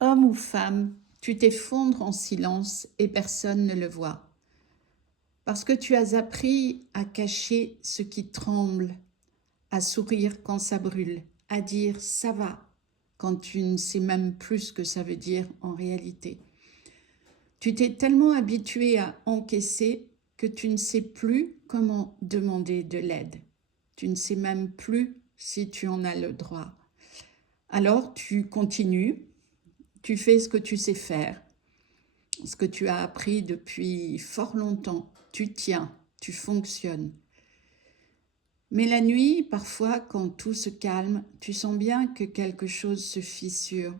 Homme ou femme, tu t'effondres en silence et personne ne le voit. Parce que tu as appris à cacher ce qui tremble, à sourire quand ça brûle, à dire ça va quand tu ne sais même plus ce que ça veut dire en réalité. Tu t'es tellement habitué à encaisser que tu ne sais plus comment demander de l'aide. Tu ne sais même plus si tu en as le droit. Alors tu continues, tu fais ce que tu sais faire, ce que tu as appris depuis fort longtemps. Tu tiens, tu fonctionnes. Mais la nuit, parfois, quand tout se calme, tu sens bien que quelque chose se fissure.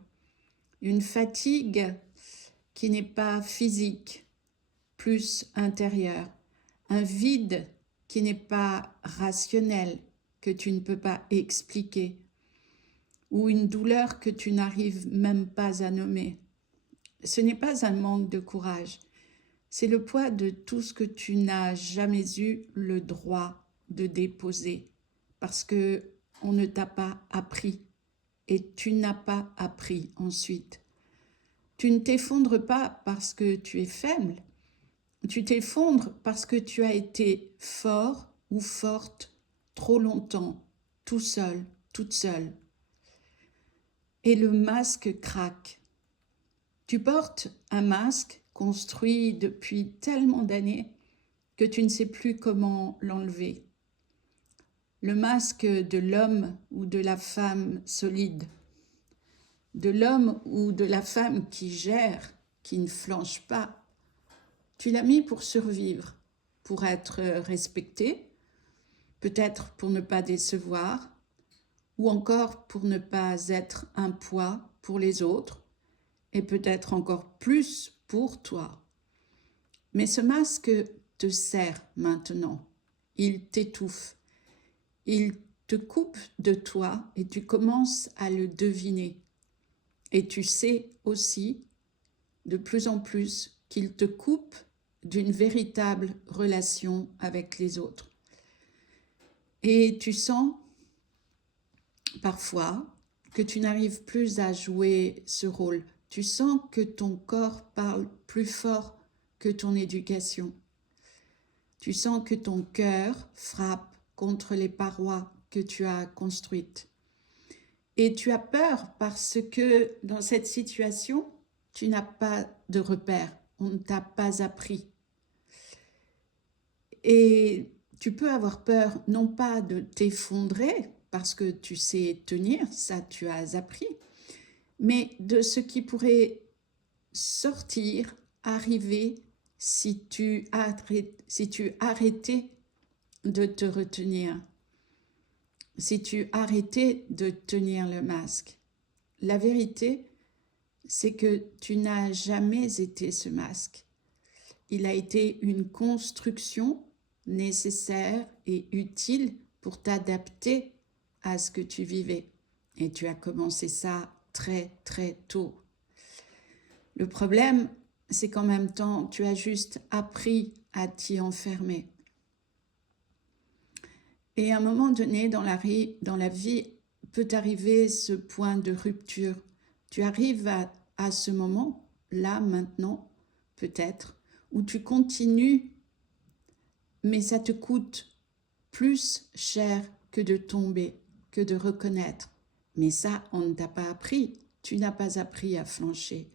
Une fatigue qui n'est pas physique, plus intérieure. Un vide qui n'est pas rationnel, que tu ne peux pas expliquer. Ou une douleur que tu n'arrives même pas à nommer. Ce n'est pas un manque de courage. C'est le poids de tout ce que tu n'as jamais eu le droit de déposer parce que on ne t'a pas appris et tu n'as pas appris ensuite. Tu ne t'effondres pas parce que tu es faible, tu t'effondres parce que tu as été fort ou forte trop longtemps, tout seul, toute seule. Et le masque craque. Tu portes un masque construit depuis tellement d'années que tu ne sais plus comment l'enlever. Le masque de l'homme ou de la femme solide, de l'homme ou de la femme qui gère, qui ne flanche pas. Tu l'as mis pour survivre, pour être respecté, peut-être pour ne pas décevoir, ou encore pour ne pas être un poids pour les autres, et peut-être encore plus pour toi. Mais ce masque te sert maintenant, il t'étouffe, il te coupe de toi et tu commences à le deviner. Et tu sais aussi de plus en plus qu'il te coupe d'une véritable relation avec les autres. Et tu sens parfois que tu n'arrives plus à jouer ce rôle. Tu sens que ton corps parle plus fort que ton éducation. Tu sens que ton cœur frappe contre les parois que tu as construites. Et tu as peur parce que dans cette situation, tu n'as pas de repère, on ne t'a pas appris. Et tu peux avoir peur non pas de t'effondrer parce que tu sais tenir, ça tu as appris, mais de ce qui pourrait sortir, arriver si tu arrêtais de te retenir, si tu arrêtais de tenir le masque. La vérité, c'est que tu n'as jamais été ce masque. Il a été une construction nécessaire et utile pour t'adapter à ce que tu vivais. Et tu as commencé ça très très tôt. Le problème, c'est qu'en même temps, tu as juste appris à t'y enfermer. Et à un moment donné, dans la vie, peut arriver ce point de rupture. Tu arrives à ce moment, là, maintenant, peut-être, où tu continues, mais ça te coûte plus cher que de tomber, que de reconnaître. Mais ça, on ne t'a pas appris. Tu n'as pas appris à flancher.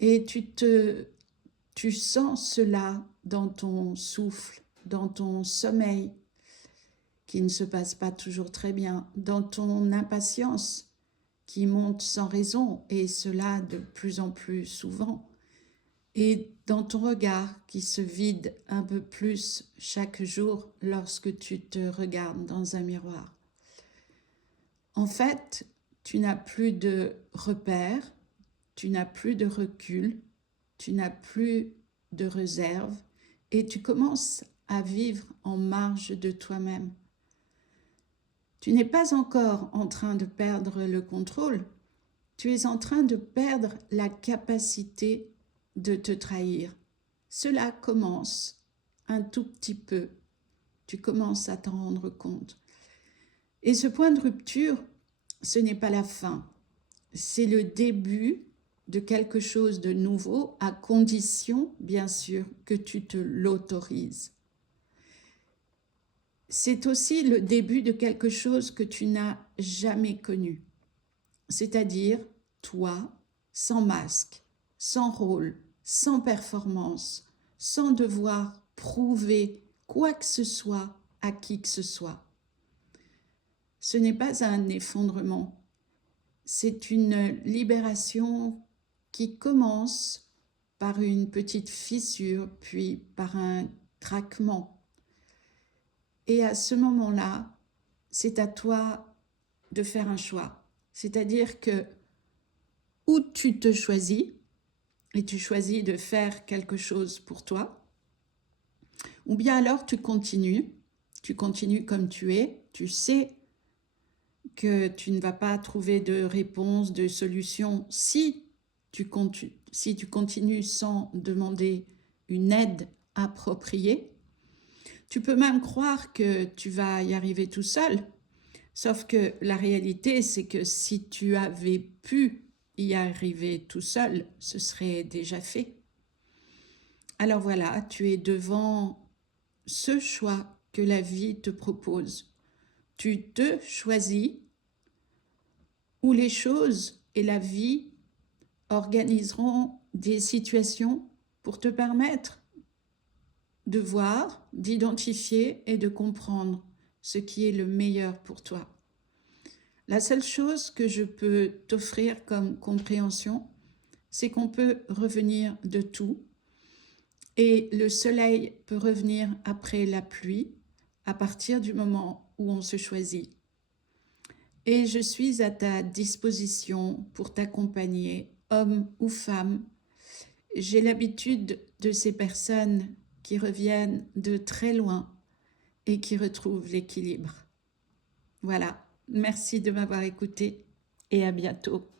Et tu sens cela dans ton souffle, dans ton sommeil, qui ne se passe pas toujours très bien, dans ton impatience qui monte sans raison, et cela de plus en plus souvent, et dans ton regard qui se vide un peu plus chaque jour lorsque tu te regardes dans un miroir. En fait, tu n'as plus de repères, tu n'as plus de recul, tu n'as plus de réserve, et tu commences à vivre en marge de toi-même. Tu n'es pas encore en train de perdre le contrôle, tu es en train de perdre la capacité de te trahir. Cela commence un tout petit peu, tu commences à t'en rendre compte. Et ce point de rupture, ce n'est pas la fin, c'est le début de quelque chose de nouveau, à condition, bien sûr, que tu te l'autorises. C'est aussi le début de quelque chose que tu n'as jamais connu, c'est-à-dire toi, sans masque, sans rôle, sans performance, sans devoir prouver quoi que ce soit à qui que ce soit. Ce n'est pas un effondrement, c'est une libération qui commence par une petite fissure, puis par un craquement. Et à ce moment-là, c'est à toi de faire un choix. C'est-à-dire que ou tu te choisis, et tu choisis de faire quelque chose pour toi, ou bien alors tu continues comme tu es, tu sais que tu ne vas pas trouver de réponse, de solution si tu continues sans demander une aide appropriée. Tu peux même croire que tu vas y arriver tout seul, sauf que la réalité, c'est que si tu avais pu y arriver tout seul, ce serait déjà fait. Alors voilà, tu es devant ce choix que la vie te propose. Tu te choisis où les choses et la vie organiseront des situations pour te permettre de voir, d'identifier et de comprendre ce qui est le meilleur pour toi. La seule chose que je peux t'offrir comme compréhension, c'est qu'on peut revenir de tout et le soleil peut revenir après la pluie à partir du moment où on se choisit. Et je suis à ta disposition pour t'accompagner, homme ou femme. J'ai l'habitude de ces personnes qui reviennent de très loin et qui retrouvent l'équilibre. Voilà, merci de m'avoir écouté et à bientôt.